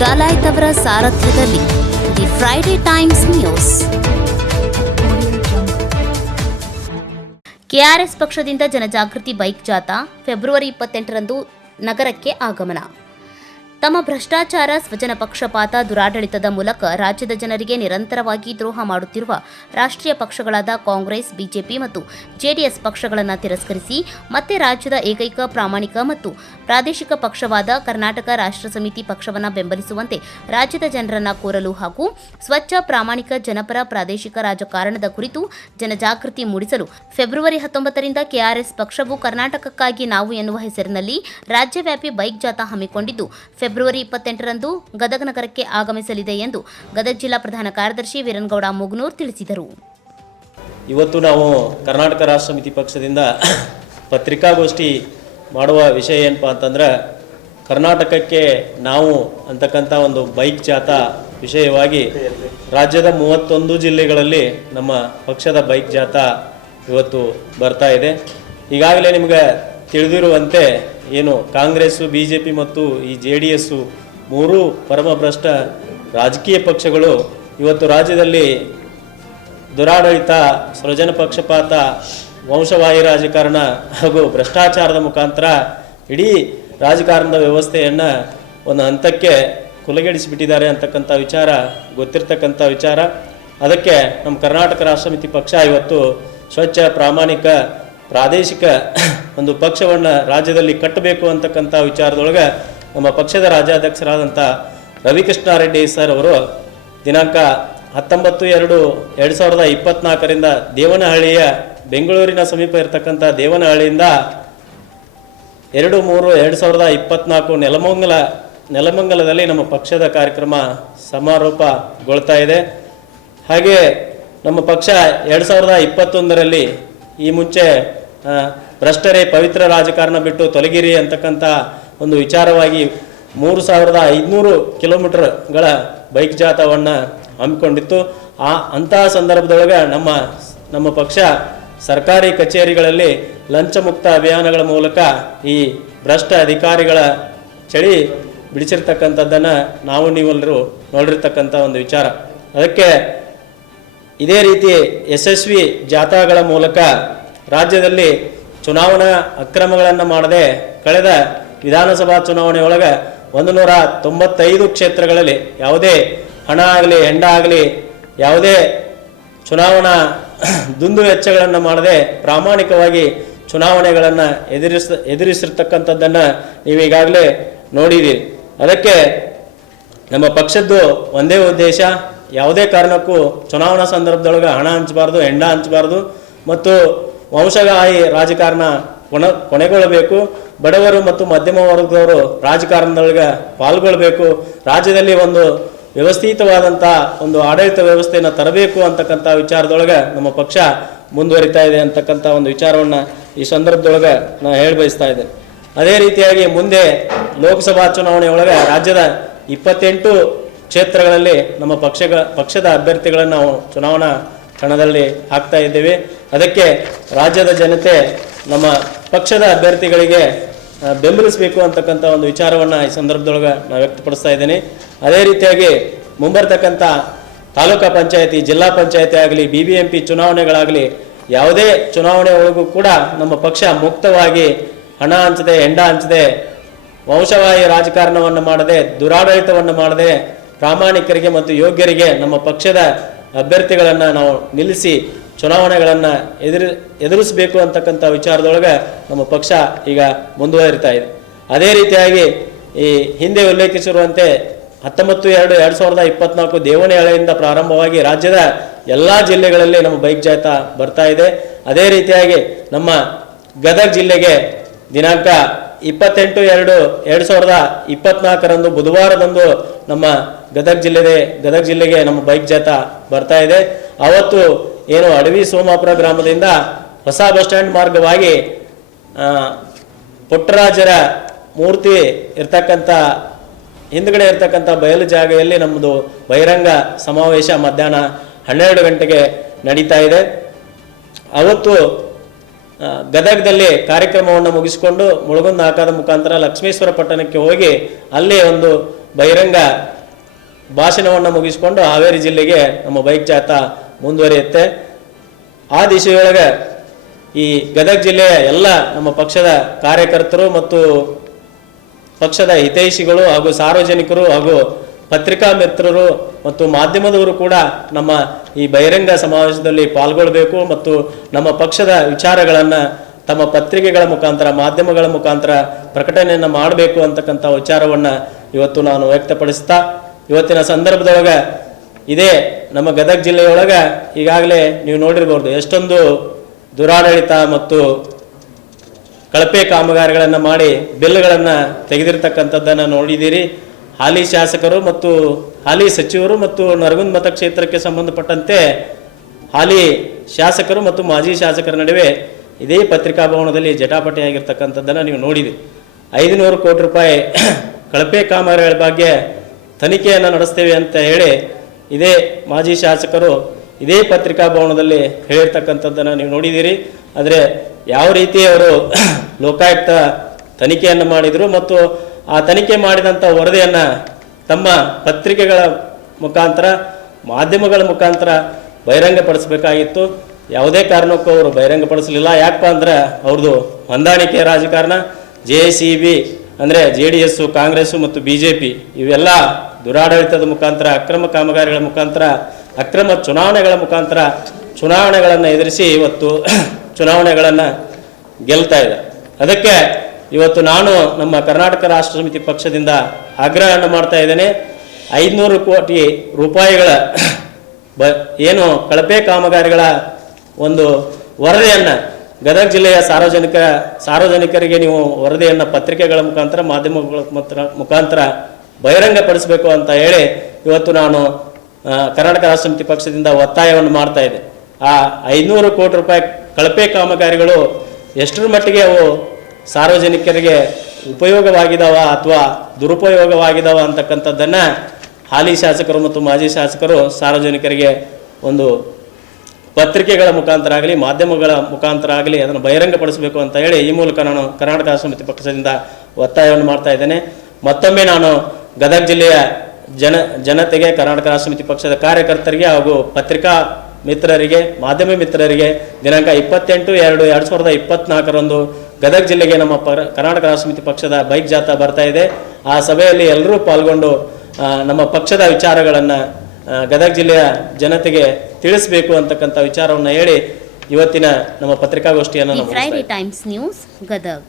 ಡಾಲಾಯ್ತ್ ಅವರ ಸಾರಥ್ಯದಲ್ಲಿ the Friday Times news. KRS ಪಕ್ಷದಿಂದ ಜನಜಾಗೃತಿ ಬೈಕ್ ಜಾಥಾ ಫೆಬ್ರವರಿ 28ರಂದು ನಗರಕ್ಕೆ ಆಗಮನ. ತಮ್ಮ ಭ್ರಷ್ಟಾಚಾರ, ಸ್ವಜನ ಪಕ್ಷಪಾತ, ದುರಾಡಳಿತದ ಮೂಲಕ ರಾಜ್ಯದ ಜನರಿಗೆ ನಿರಂತರವಾಗಿ ದ್ರೋಹ ಮಾಡುತ್ತಿರುವ ರಾಷ್ಟ್ರೀಯ ಪಕ್ಷಗಳಾದ ಕಾಂಗ್ರೆಸ್, ಬಿಜೆಪಿ ಮತ್ತು ಜೆಡಿಎಸ್ ಪಕ್ಷಗಳನ್ನು ತಿರಸ್ಕರಿಸಿ ಮತ್ತೆ ರಾಜ್ಯದ ಏಕೈಕ ಪ್ರಾಮಾಣಿಕ ಮತ್ತು ಪ್ರಾದೇಶಿಕ ಪಕ್ಷವಾದ ಕರ್ನಾಟಕ ರಾಷ್ಟ್ರ ಸಮಿತಿ ಪಕ್ಷವನ್ನು ಬೆಂಬಲಿಸುವಂತೆ ರಾಜ್ಯದ ಜನರನ್ನು ಕೋರಲು ಹಾಗೂ ಸ್ವಚ್ಛ, ಪ್ರಾಮಾಣಿಕ, ಜನಪರ ಪ್ರಾದೇಶಿಕ ರಾಜಕಾರಣದ ಕುರಿತು ಜನಜಾಗೃತಿ ಮೂಡಿಸಲು ಫೆಬ್ರವರಿ 19ರಿಂದ ಕೆಆರ್ಎಸ್ ಪಕ್ಷವು ಕರ್ನಾಟಕಕ್ಕಾಗಿ ನಾವು ಎನ್ನುವ ಹೆಸರಿನಲ್ಲಿ ರಾಜ್ಯವ್ಯಾಪಿ ಬೈಕ್ ಜಾಥಾ ಹಮ್ಮಿಕೊಂಡಿದ್ದು ಫೆಬ್ರವರಿ 28ರಂದು ಗದಗ ನಗರಕ್ಕೆ ಆಗಮಿಸಲಿದೆ ಎಂದು ಗದಗ ಜಿಲ್ಲಾ ಪ್ರಧಾನ ಕಾರ್ಯದರ್ಶಿ ವೀರನಗೌಡ ಮುಗನೂರ್ ತಿಳಿಸಿದರು. ಇವತ್ತು ನಾವು ಕರ್ನಾಟಕ ರಾಷ್ಟ್ರ ಸಮಿತಿ ಪಕ್ಷದಿಂದ ಪತ್ರಿಕಾಗೋಷ್ಠಿ ಮಾಡುವ ವಿಷಯ ಏನಪ್ಪ ಅಂತಂದ್ರೆ ಕರ್ನಾಟಕಕ್ಕೆ ನಾವು ಅಂತಕ್ಕಂಥ ಒಂದು ಬೈಕ್ ಜಾಥಾ ವಿಷಯವಾಗಿ ರಾಜ್ಯದ 31 ಜಿಲ್ಲೆಗಳಲ್ಲಿ ನಮ್ಮ ಪಕ್ಷದ ಬೈಕ್ ಜಾಥಾ ಇವತ್ತು ಬರ್ತಾ ಇದೆ. ಈಗಾಗಲೇ ನಿಮಗೆ ತಿಳಿದಿರುವಂತೆ ಏನು ಕಾಂಗ್ರೆಸ್ಸು, ಬಿಜೆಪಿ ಮತ್ತು ಈ JDS ಮೂರೂ ಪರಮಭ್ರಷ್ಟ ರಾಜಕೀಯ ಪಕ್ಷಗಳು ಇವತ್ತು ರಾಜ್ಯದಲ್ಲಿ ದುರಾಡಳಿತ, ಸ್ವಜನ ಪಕ್ಷಪಾತ, ವಂಶವಾಹಿ ರಾಜಕಾರಣ ಹಾಗೂ ಭ್ರಷ್ಟಾಚಾರದ ಮುಖಾಂತರ ಇಡೀ ರಾಜಕಾರಣದ ವ್ಯವಸ್ಥೆಯನ್ನು ಒಂದು ಹಂತಕ್ಕೆ ಕುಲಗೆಡಿಸಿಬಿಟ್ಟಿದ್ದಾರೆ ಅಂತಕ್ಕಂಥ ವಿಚಾರ ಗೊತ್ತಿರ್ತಕ್ಕಂಥ ವಿಚಾರ. ಅದಕ್ಕೆ ನಮ್ಮ ಕರ್ನಾಟಕ ರಾಷ್ಟ್ರ ಸಮಿತಿ ಪಕ್ಷ ಇವತ್ತು ಸ್ವಚ್ಛ, ಪ್ರಾಮಾಣಿಕ, ಪ್ರಾದೇಶಿಕ ಒಂದು ಪಕ್ಷವನ್ನು ರಾಜ್ಯದಲ್ಲಿ ಕಟ್ಟಬೇಕು ಅಂತಕ್ಕಂಥ ವಿಚಾರದೊಳಗೆ ನಮ್ಮ ಪಕ್ಷದ ರಾಜ್ಯಾಧ್ಯಕ್ಷರಾದಂಥ ರವಿಕೃಷ್ಣಾರೆಡ್ಡಿ ಸರ್ ಅವರು ದಿನಾಂಕ 19/2/2024ರಿಂದ ದೇವನಹಳ್ಳಿಯ ಬೆಂಗಳೂರಿನ ಸಮೀಪ ಇರತಕ್ಕಂಥ ದೇವನಹಳ್ಳಿಯಿಂದ 2/3/2024 ನೆಲಮಂಗಲದಲ್ಲಿ ನಮ್ಮ ಪಕ್ಷದ ಕಾರ್ಯಕ್ರಮ ಸಮಾರೋಪಗೊಳ್ತಾ ಇದೆ. ಹಾಗೆ ನಮ್ಮ ಪಕ್ಷ 2021ರಲ್ಲಿ ಈ ಮುಂಚೆ ಭ್ರಷ್ಟರೇ ಪವಿತ್ರ ರಾಜಕಾರಣ ಬಿಟ್ಟು ತೊಲಗಿರಿ ಅಂತಕ್ಕಂಥ ಒಂದು ವಿಚಾರವಾಗಿ 3500 ಕಿಲೋಮೀಟರ್ಗಳ ಬೈಕ್ ಜಾಥಾವನ್ನು ಹಮ್ಮಿಕೊಂಡಿತ್ತು. ಅಂತಹ ಸಂದರ್ಭದೊಳಗೆ ನಮ್ಮ ಪಕ್ಷ ಸರ್ಕಾರಿ ಕಚೇರಿಗಳಲ್ಲಿ ಲಂಚ ಮುಕ್ತ ಅಭಿಯಾನಗಳ ಮೂಲಕ ಈ ಭ್ರಷ್ಟ ಅಧಿಕಾರಿಗಳ ಚಳಿ ಬಿಡಿಸಿರ್ತಕ್ಕಂಥದ್ದನ್ನು ನಾವು ನೀವೆಲ್ಲರೂ ನೋಡಿರ್ತಕ್ಕಂಥ ಒಂದು ವಿಚಾರ. ಅದಕ್ಕೆ ಇದೇ ರೀತಿ ಯಶಸ್ವಿ ಜಾಥಾಗಳ ಮೂಲಕ ರಾಜ್ಯದಲ್ಲಿ ಚುನಾವಣಾ ಅಕ್ರಮಗಳನ್ನು ಮಾಡದೆ ಕಳೆದ ವಿಧಾನಸಭಾ ಚುನಾವಣೆಯೊಳಗೆ 195 ಕ್ಷೇತ್ರಗಳಲ್ಲಿ ಯಾವುದೇ ಹಣ ಆಗಲಿ, ಹೆಂಡ ಆಗಲಿ, ಯಾವುದೇ ಚುನಾವಣಾ ದುಂದು ವೆಚ್ಚಗಳನ್ನು ಮಾಡದೆ ಪ್ರಾಮಾಣಿಕವಾಗಿ ಚುನಾವಣೆಗಳನ್ನು ಎದುರಿಸಿರ್ತಕ್ಕಂಥದ್ದನ್ನು ನೀವು ಈಗಾಗಲೇ ನೋಡಿದ್ದೀರಿ. ಅದಕ್ಕೆ ನಮ್ಮ ಪಕ್ಷದ್ದು ಒಂದೇ ಉದ್ದೇಶ, ಯಾವುದೇ ಕಾರಣಕ್ಕೂ ಚುನಾವಣಾ ಸಂದರ್ಭದೊಳಗೆ ಹಣ ಹಂಚಬಾರ್ದು, ಹೆಂಡ ಹಂಚಬಾರ್ದು ಮತ್ತು ವಂಶವಾಹಿ ರಾಜಕಾರಣ ಕೊನೆಗೊಳ್ಳಬೇಕು. ಬಡವರು ಮತ್ತು ಮಧ್ಯಮ ವರ್ಗದವರು ರಾಜಕಾರಣದೊಳಗೆ ಪಾಲ್ಗೊಳ್ಬೇಕು. ರಾಜ್ಯದಲ್ಲಿ ಒಂದು ವ್ಯವಸ್ಥಿತವಾದಂಥ ಒಂದು ಆಡಳಿತ ವ್ಯವಸ್ಥೆಯನ್ನು ತರಬೇಕು ಅಂತಕ್ಕಂಥ ವಿಚಾರದೊಳಗೆ ನಮ್ಮ ಪಕ್ಷ ಮುಂದುವರಿತಾ ಇದೆ ಅಂತಕ್ಕಂಥ ಒಂದು ವಿಚಾರವನ್ನು ಈ ಸಂದರ್ಭದೊಳಗೆ ನಾನು ಹೇಳಿ ಬಯಸ್ತಾ ಇದ್ದೇನೆ. ಅದೇ ರೀತಿಯಾಗಿ ಮುಂದೆ ಲೋಕಸಭಾ ಚುನಾವಣೆಯೊಳಗೆ ರಾಜ್ಯದ 28 ಕ್ಷೇತ್ರಗಳಲ್ಲಿ ನಮ್ಮ ಪಕ್ಷದ ಅಭ್ಯರ್ಥಿಗಳನ್ನು ನಾವು ಚುನಾವಣಾ ಕಣದಲ್ಲಿ ಹಾಕ್ತಾ ಇದ್ದೇವೆ. ಅದಕ್ಕೆ ರಾಜ್ಯದ ಜನತೆ ನಮ್ಮ ಪಕ್ಷದ ಅಭ್ಯರ್ಥಿಗಳಿಗೆ ಬೆಂಬಲಿಸಬೇಕು ಅಂತಕ್ಕಂಥ ಒಂದು ವಿಚಾರವನ್ನು ಈ ಸಂದರ್ಭದೊಳಗೆ ನಾನು ವ್ಯಕ್ತಪಡಿಸ್ತಾ ಇದ್ದೇನೆ. ಅದೇ ರೀತಿಯಾಗಿ ಮುಂಬರ್ತಕ್ಕಂಥ ತಾಲೂಕಾ ಪಂಚಾಯತಿ, ಜಿಲ್ಲಾ ಪಂಚಾಯತಿ ಆಗಲಿ, BBMP ಚುನಾವಣೆಗಳಾಗಲಿ, ಯಾವುದೇ ಚುನಾವಣೆ ಒಳಗೂ ಕೂಡ ನಮ್ಮ ಪಕ್ಷ ಮುಕ್ತವಾಗಿ ಹಣ ಹಂಚದೆ, ಹೆಂಡ ಹಂಚದೆ, ವಂಶವಾಹಿ ರಾಜಕಾರಣವನ್ನು ಮಾಡದೆ, ದುರಾಡಳಿತವನ್ನು ಮಾಡದೆ, ಪ್ರಾಮಾಣಿಕರಿಗೆ ಮತ್ತು ಯೋಗ್ಯರಿಗೆ ನಮ್ಮ ಪಕ್ಷದ ಅಭ್ಯರ್ಥಿಗಳನ್ನು ನಾವು ನಿಲ್ಲಿಸಿ ಚುನಾವಣೆಗಳನ್ನು ಎದುರಿಸಬೇಕು ಅಂತಕ್ಕಂಥ ವಿಚಾರದೊಳಗೆ ನಮ್ಮ ಪಕ್ಷ ಈಗ ಮುಂದುವರಿತಾ ಇದೆ. ಅದೇ ರೀತಿಯಾಗಿ ಈ ಹಿಂದೆ ಉಲ್ಲೇಖಿಸಿರುವಂತೆ 19/2/2024 ದೇವನಹಳ್ಳಿಯಿಂದ ಪ್ರಾರಂಭವಾಗಿ ರಾಜ್ಯದ ಎಲ್ಲ ಜಿಲ್ಲೆಗಳಲ್ಲಿ ನಮ್ಮ ಬೈಕ್ ಜಾಥಾ ಬರ್ತಾ ಇದೆ. ಅದೇ ರೀತಿಯಾಗಿ ನಮ್ಮ ಗದಗ ಜಿಲ್ಲೆಗೆ ದಿನಾಂಕ 28/2/2024 ಬುಧವಾರದಂದು ನಮ್ಮ ಗದಗ ಜಿಲ್ಲೆಗೆ ನಮ್ಮ ಬೈಕ್ ಜಾಥಾ ಬರ್ತಾ ಇದೆ. ಅವತ್ತು ಏನು ಅಡವಿ ಸೋಮಾಪುರ ಗ್ರಾಮದಿಂದ ಹೊಸ ಬಸ್ ಸ್ಟ್ಯಾಂಡ್ ಮಾರ್ಗವಾಗಿ ಪುಟ್ಟರಾಜರ ಮೂರ್ತಿ ಇರ್ತಕ್ಕಂಥ ಹಿಂದ್ಗಡೆ ಇರ್ತಕ್ಕಂಥ ಬಯಲು ಜಾಗೆಯಲ್ಲಿ ನಮ್ಮದು ಬಹಿರಂಗ ಸಮಾವೇಶ ಮಧ್ಯಾಹ್ನ 12 ಗಂಟೆಗೆ ನಡೀತಾ ಇದೆ. ಅವತ್ತು ಗದಗದಲ್ಲಿ ಕಾರ್ಯಕ್ರಮವನ್ನು ಮುಗಿಸಿಕೊಂಡು ಮುಳುಗುಂದ ಹಾಕದ ಮುಖಾಂತರ ಲಕ್ಷ್ಮೇಶ್ವರ ಪಟ್ಟಣಕ್ಕೆ ಹೋಗಿ ಅಲ್ಲಿ ಒಂದು ಬಹಿರಂಗ ಭಾಷಣವನ್ನು ಮುಗಿಸಿಕೊಂಡು ಹಾವೇರಿ ಜಿಲ್ಲೆಗೆ ನಮ್ಮ ಬೈಕ್ ಜಾಥಾ ಮುಂದುವರಿಯುತ್ತೆ. ಆ ದಿಶೆಯೊಳಗೆ ಈ ಗದಗ ಜಿಲ್ಲೆಯ ಎಲ್ಲ ನಮ್ಮ ಪಕ್ಷದ ಕಾರ್ಯಕರ್ತರು ಮತ್ತು ಪಕ್ಷದ ಹಿತೈಷಿಗಳು ಹಾಗೂ ಸಾರ್ವಜನಿಕರು ಹಾಗೂ ಪತ್ರಿಕಾ ಮಿತ್ರರು ಮತ್ತು ಮಾಧ್ಯಮದವರು ಕೂಡ ನಮ್ಮ ಈ ಬಹಿರಂಗ ಸಮಾವೇಶದಲ್ಲಿ ಪಾಲ್ಗೊಳ್ಳಬೇಕು ಮತ್ತು ನಮ್ಮ ಪಕ್ಷದ ವಿಚಾರಗಳನ್ನು ತಮ್ಮ ಪತ್ರಿಕೆಗಳ ಮುಖಾಂತರ ಮಾಧ್ಯಮಗಳ ಮುಖಾಂತರ ಪ್ರಕಟಣೆಯನ್ನು ಮಾಡಬೇಕು ಅಂತಕ್ಕಂಥ ವಿಚಾರವನ್ನು ಇವತ್ತು ನಾನು ವ್ಯಕ್ತಪಡಿಸ್ತಾ ಇವತ್ತಿನ ಸಂದರ್ಭದೊಳಗೆ ಇದೇ ನಮ್ಮ ಗದಗ ಜಿಲ್ಲೆಯೊಳಗೆ ಈಗಾಗಲೇ ನೀವು ನೋಡಿರ್ಬೋದು ಎಷ್ಟೊಂದು ದುರಾಡಳಿತ ಮತ್ತು ಕಳಪೆ ಕಾಮಗಾರಿಗಳನ್ನು ಮಾಡಿ ಬಿಲ್ಗಳನ್ನು ತೆಗೆದಿರ್ತಕ್ಕಂಥದ್ದನ್ನು ನೋಡಿದ್ದೀರಿ. ಹಾಲಿ ಶಾಸಕರು ಮತ್ತು ಹಾಲಿ ಸಚಿವರು ಮತ್ತು ನರಗುಂದ ಮತಕ್ಷೇತ್ರಕ್ಕೆ ಸಂಬಂಧಪಟ್ಟಂತೆ ಹಾಲಿ ಶಾಸಕರು ಮತ್ತು ಮಾಜಿ ಶಾಸಕರ ನಡುವೆ ಇದೇ ಪತ್ರಿಕಾ ಭವನದಲ್ಲಿ ಜಟಾಪಟಿಯಾಗಿರ್ತಕ್ಕಂಥದ್ದನ್ನು ನೀವು ನೋಡಿದಿರಿ. 500 ಕೋಟಿ ರೂಪಾಯಿ ಕಳಪೆ ಕಾಮಗಾರಿಗಳ ಬಗ್ಗೆ ತನಿಖೆಯನ್ನು ನಡೆಸ್ತೇವೆ ಅಂತ ಹೇಳಿ ಇದೇ ಮಾಜಿ ಶಾಸಕರು ಇದೇ ಪತ್ರಿಕಾ ಭವನದಲ್ಲಿ ಹೇಳಿರ್ತಕ್ಕಂಥದ್ದನ್ನು ನೀವು ನೋಡಿದ್ದೀರಿ. ಆದರೆ ಯಾವ ರೀತಿ ಅವರು ಲೋಕಾಯುಕ್ತ ತನಿಖೆಯನ್ನು ಮಾಡಿದರು ಮತ್ತು ಆ ತನಿಖೆ ಮಾಡಿದಂಥ ವರದಿಯನ್ನು ತಮ್ಮ ಪತ್ರಿಕೆಗಳ ಮುಖಾಂತರ ಮಾಧ್ಯಮಗಳ ಮುಖಾಂತರ ಬಹಿರಂಗಪಡಿಸಬೇಕಾಗಿತ್ತು. ಯಾವುದೇ ಕಾರಣಕ್ಕೂ ಅವರು ಬಹಿರಂಗಪಡಿಸಲಿಲ್ಲ. ಯಾಕಪ್ಪ ಅಂದ್ರೆ ಅವ್ರದ್ದು ಹೊಂದಾಣಿಕೆ ರಾಜಕಾರಣ. JCB ಅಂದರೆ JDS, ಕಾಂಗ್ರೆಸ್ಸು ಮತ್ತು BJP ಇವೆಲ್ಲ ದುರಾಡಳಿತದ ಮುಖಾಂತರ ಅಕ್ರಮ ಕಾಮಗಾರಿಗಳ ಮುಖಾಂತರ ಅಕ್ರಮ ಚುನಾವಣೆಗಳ ಮುಖಾಂತರ ಚುನಾವಣೆಗಳನ್ನು ಎದುರಿಸಿ ಇವತ್ತು ಚುನಾವಣೆಗಳನ್ನು ಗೆಲ್ತಾ ಇದೆ. ಅದಕ್ಕೆ ಇವತ್ತು ನಾನು ನಮ್ಮ ಕರ್ನಾಟಕ ರಾಷ್ಟ್ರ ಸಮಿತಿ ಪಕ್ಷದಿಂದ ಆಗ್ರಹವನ್ನು ಮಾಡ್ತಾ ಇದ್ದೇನೆ. 500 ಕೋಟಿ ರೂಪಾಯಿಗಳ ಏನು ಕಳಪೆ ಕಾಮಗಾರಿಗಳ ಒಂದು ವರದಿಯನ್ನು ಗದಗ ಜಿಲ್ಲೆಯ ಸಾರ್ವಜನಿಕರಿಗೆ ನೀವು ವರದಿಯನ್ನು ಪತ್ರಿಕೆಗಳ ಮುಖಾಂತರ ಮಾಧ್ಯಮಗಳ ಮುಖಾಂತರ ಬಹಿರಂಗಪಡಿಸಬೇಕು ಅಂತ ಹೇಳಿ ಇವತ್ತು ನಾನು ಕರ್ನಾಟಕ ರಾಷ್ಟ್ರ ಸಮಿತಿ ಪಕ್ಷದಿಂದ ಒತ್ತಾಯವನ್ನು ಮಾಡ್ತಾ ಇದ್ದೆ. ಆ 500 ಕೋಟಿ ರೂಪಾಯಿ ಕಳಪೆ ಕಾಮಗಾರಿಗಳು ಎಷ್ಟರ ಮಟ್ಟಿಗೆ ಅವು ಸಾರ್ವಜನಿಕರಿಗೆ ಉಪಯೋಗವಾಗಿದ್ದಾವ ಅಥವಾ ದುರುಪಯೋಗವಾಗಿದ್ದಾವ ಅಂತಕ್ಕಂಥದ್ದನ್ನು ಹಾಲಿ ಶಾಸಕರು ಮತ್ತು ಮಾಜಿ ಶಾಸಕರು ಸಾರ್ವಜನಿಕರಿಗೆ ಒಂದು ಪತ್ರಿಕೆಗಳ ಮುಖಾಂತರ ಆಗಲಿ ಮಾಧ್ಯಮಗಳ ಮುಖಾಂತರ ಆಗಲಿ ಅದನ್ನು ಬಹಿರಂಗಪಡಿಸಬೇಕು ಅಂತ ಹೇಳಿ ಈ ಮೂಲಕ ನಾನು ಕರ್ನಾಟಕ ರಾಷ್ಟ್ರ ಸಮಿತಿ ಪಕ್ಷದಿಂದ ಒತ್ತಾಯವನ್ನು ಮಾಡ್ತಾ ಇದ್ದೇನೆ. ಮತ್ತೊಮ್ಮೆ ನಾನು ಗದಗ ಜಿಲ್ಲೆಯ ಜನತೆಗೆ ಕರ್ನಾಟಕ ರಾಷ್ಟ್ರ ಸಮಿತಿ ಪಕ್ಷದ ಕಾರ್ಯಕರ್ತರಿಗೆ ಹಾಗೂ ಪತ್ರಿಕಾ ಮಿತ್ರರಿಗೆ ಮಾಧ್ಯಮ ಮಿತ್ರರಿಗೆ ದಿನಾಂಕ 28/2/2024 ಗದಗ ಜಿಲ್ಲೆಗೆ ನಮ್ಮ ಕರ್ನಾಟಕ ರಾಷ್ಟ್ರ ಸಮಿತಿ ಪಕ್ಷದ ಬೈಕ್ ಜಾಥಾ ಬರ್ತಾ ಇದೆ. ಆ ಸಭೆಯಲ್ಲಿ ಎಲ್ಲರೂ ಪಾಲ್ಗೊಂಡು ನಮ್ಮ ಪಕ್ಷದ ವಿಚಾರಗಳನ್ನು ಗದಗ ಜಿಲ್ಲೆಯ ಜನತೆಗೆ ತಿಳಿಸಬೇಕು ಅಂತಕ್ಕಂಥ ವಿಚಾರವನ್ನು ಹೇಳಿ ಇವತ್ತಿನ ನಮ್ಮ ಪತ್ರಿಕಾಗೋಷ್ಠಿಯನ್ನು ಫ್ರೈಡೆ ಟೈಮ್ಸ್ ನ್ಯೂಸ್ ಗದಗ.